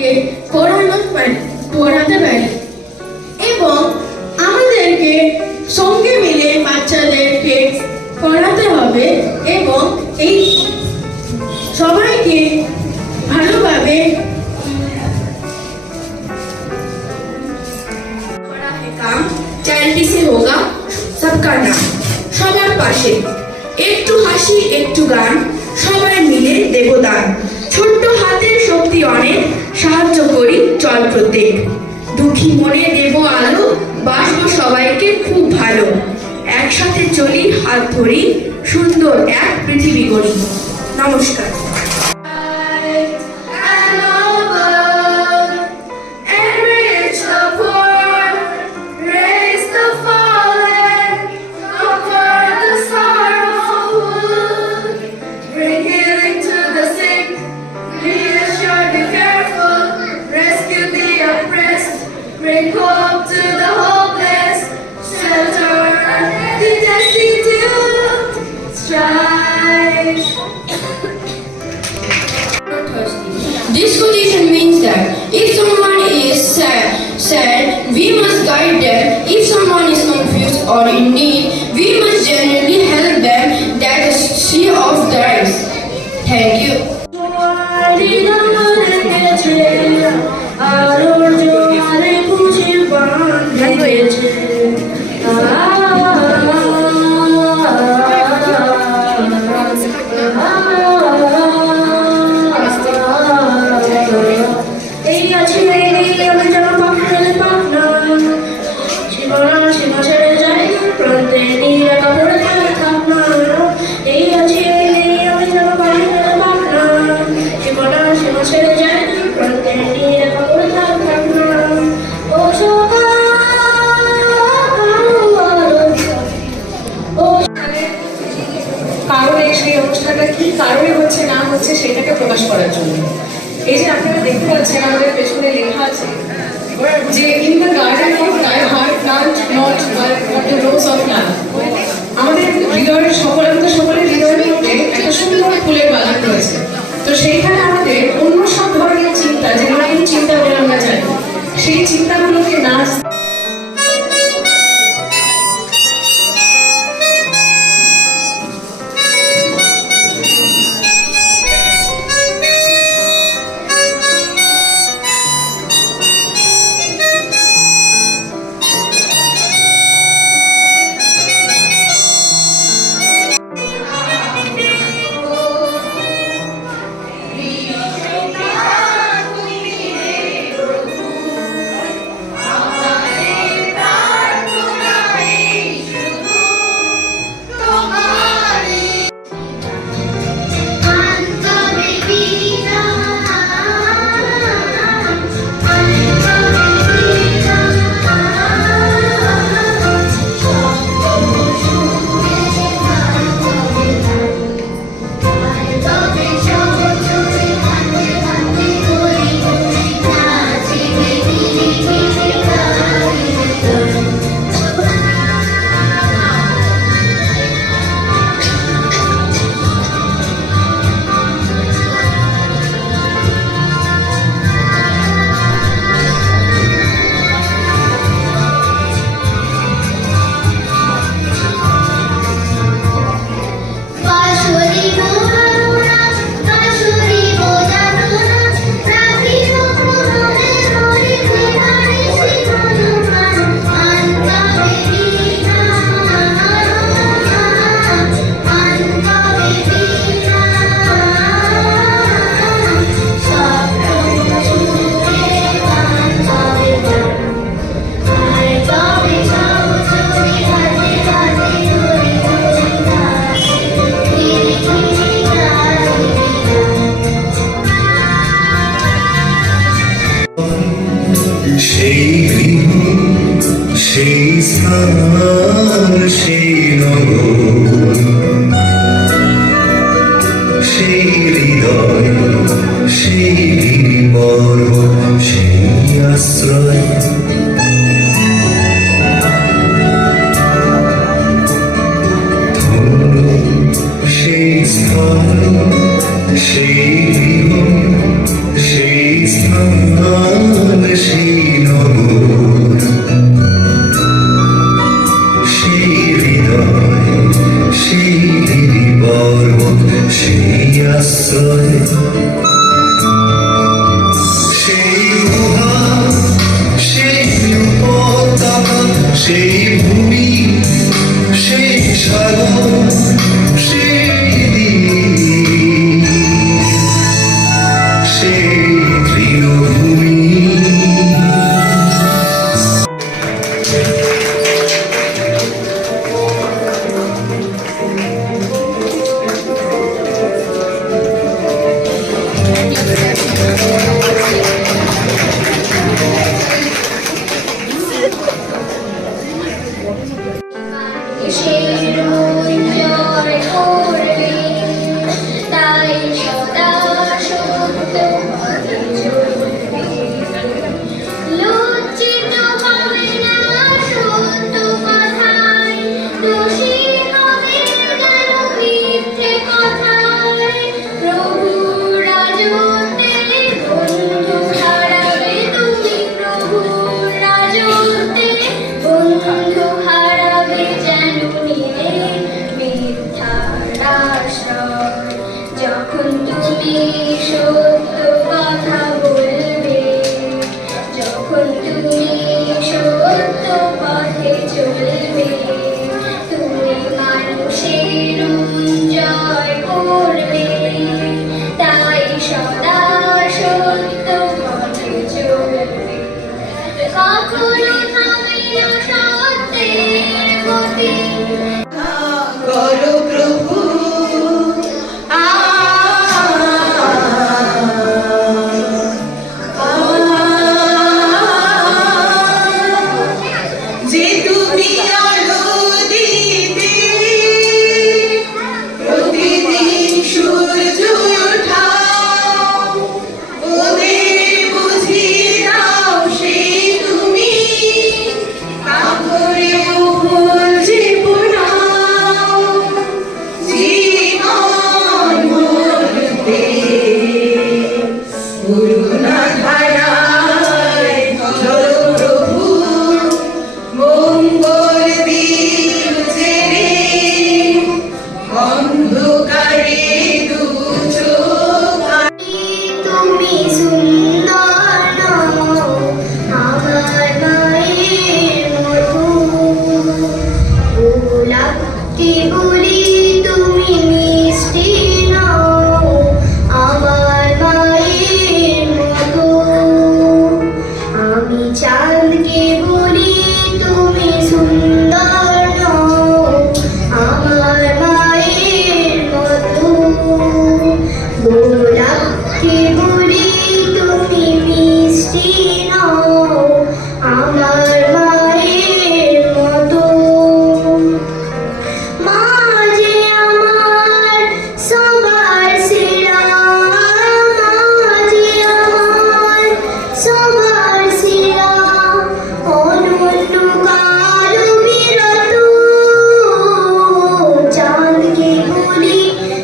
সবাইকে পড়াতে পারি এবং আমাদেরকে সঙ্গে মিলে বাচ্চাদেরকে পড়াতে হবে এবং এই সবাইকে ভালোভাবে बड़ा है काम चैरिटी से होगा सबका नाम সবার পাশে একটু হাসি একটু গান সবাই মিলে দেব দান ছোট্ট হাতের শক্তি অনেক সাহায্য করি চল প্রত্যেক দুঃখী মনে দেব আলো বাসবো সবাইকে খুব ভালো একসাথে চলি হাত ধরি সুন্দর এক পৃথিবী গড়ি নমস্কার Bring hope to the hopeless, shelter the destitute, strive. This quotation means that if someone is sad, we must guide them. If someone is confused or in need, we must genuinely help them. That is sea of dice. Thank you. কারণে হচ্ছে না হচ্ছে সেটাকে প্রকাশ করার জন্য এই যে আপনারা দেখতে পাচ্ছেন আমাদের পেছনে লেখা আছে যে in the garden of my heart plant not the rose of love আমাদের হৃদয়ের সকলের হৃদয়ের মধ্যে একটা সুন্দর ফুলের বাগান রয়েছে তো সেইখানে আমাদের অন্য সব ধরনের চিন্তা যেগুলো চিন্তা বলে আমরা জানি সেই চিন্তাগুলোকে না সেই গৃহ সেই স্থান সেই নগর সেই হৃদয় সেই গিরিপর্বত সেই আশ্রয় সেই স্থান সেই গৃহ সেই স্থান সম্মান সেই নগর, সেই হৃদয়, সেই গিরি পর্বত, সেই আশ্রয়, সেই গুহা, সেই উপত্যকা, সেই ভূমি, সেই সাগর, সেই দ্বীপ, সেই তৃণভূমি। সেই জয় করবে, তাই সদা সত্য পথে চলবে। লজ্জিত হবে না সত্য কথায়, দোষী হবে কেন মিথ্যে কথায়। প্রভুর রাজত্বে বন্ধু হারাবে তুমি, প্রভুর রাজত্বে বন্ধু হারাবে যেন নিলে মিথ্যার আশ্রয়। যখন তুমি সত্য কথা বলবে, যখন তুমি সত্য পথে চলবে, তুমি মানুষের জয় করবে, তাই সদা সত্য পথে চলবে। কখনো থামে না সত্যের গতি। করো প্রভু যে তুমি আলো দিতে প্রতিদিন সূর্য ওঠাও, ওদের বুঝিয়ে দাও সেই তুমি কাপড়েও ফুল যে পোড়াও। জীবন মরতে করুণা ধারায় চলো প্রভু, মঙ্গল দীপ জেলে অন্ধকারে দু চোখ। তুমি সুন্দর নও আমার মায়ের মতো, গোলাপকে বলি তুমি মিষ্টি নও আমার মায়ের মতো। আমি চাঁদকে বলি তুমি সুন্দর নও আমার মায়ের মতো, গোলাপকে বলি তুমি মিষ্টি নও আমার মায়ের মতো। মা যে আমার সবার সেরা, মা যে আমার সবার সেরা, অনন্য কাল বিরত। চাঁদকে বলি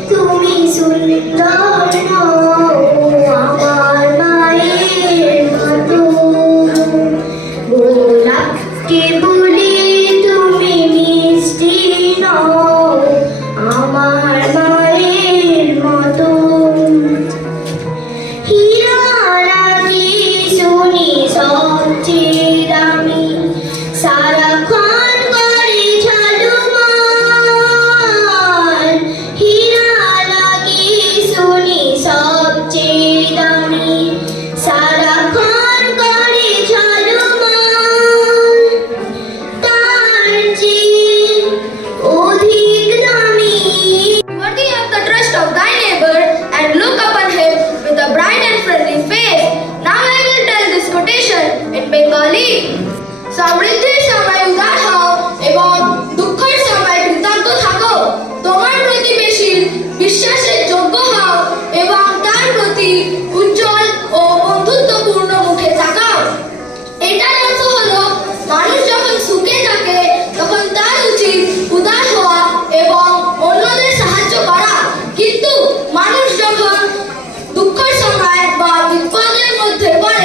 তুমি সুন্দর নও আমার মায়ের মতো, গোলাপকে বলি তুমি মিষ্টি নও আমার মায়ের মতো। হীরা নাকি শুনি সবচেয়ে দামি, সারাক্ষণ করে ঝালুমাল। হীরা নাকি শুনি সবচেয়ে দামি, সারাক্ষণ করে ঝালুমাল। তার চেয়ে অধিক দামি। Worthy of the trust of thy neighbor, and look upon him with a bright and friendly face. Now I will tell this quotation in Bengali. সমৃদ্ধির সময় উদার হও এবং দুঃখের সময় কৃতজ্ঞ থাকো। তোমার প্রতিবেশীর বিশ্বাসের যোগ্য হও এবং তার প্রতি উজ্জ্বল ও বন্ধুত্বপূর্ণ মুখে তাকাও। এটার অর্থ হলো, মানুষ যখন সুখে থাকে তখন তার উচিত উদার হওয়া এবং অন্যদের সাহায্য করা, কিন্তু মানুষ যখন দুঃখের সময় বা বিপদের মধ্যে পড়ে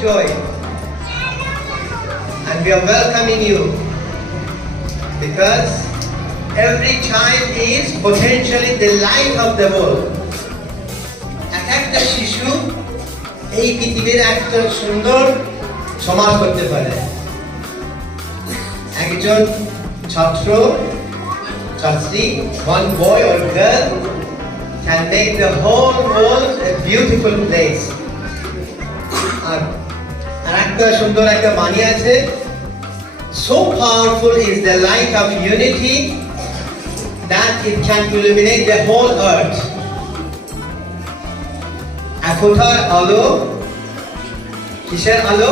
joy. And we are welcoming you because every child is potentially the light of the world. একটা শিশু এই পৃথিবীর একটা সুন্দর সমাজ করতে পারে। একজন ছাত্র ছাত্রী, one boy or girl can make the whole world a beautiful place. আর একটা সুন্দর একটা বাণী আছে, so powerful is the light of unity that it can illuminate the whole earth. একতার আলো, কিসের আলো?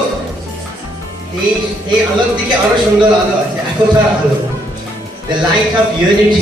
এই আলোর দিকে আরো সুন্দর আলো আছে, একতার আলো, the light of unity.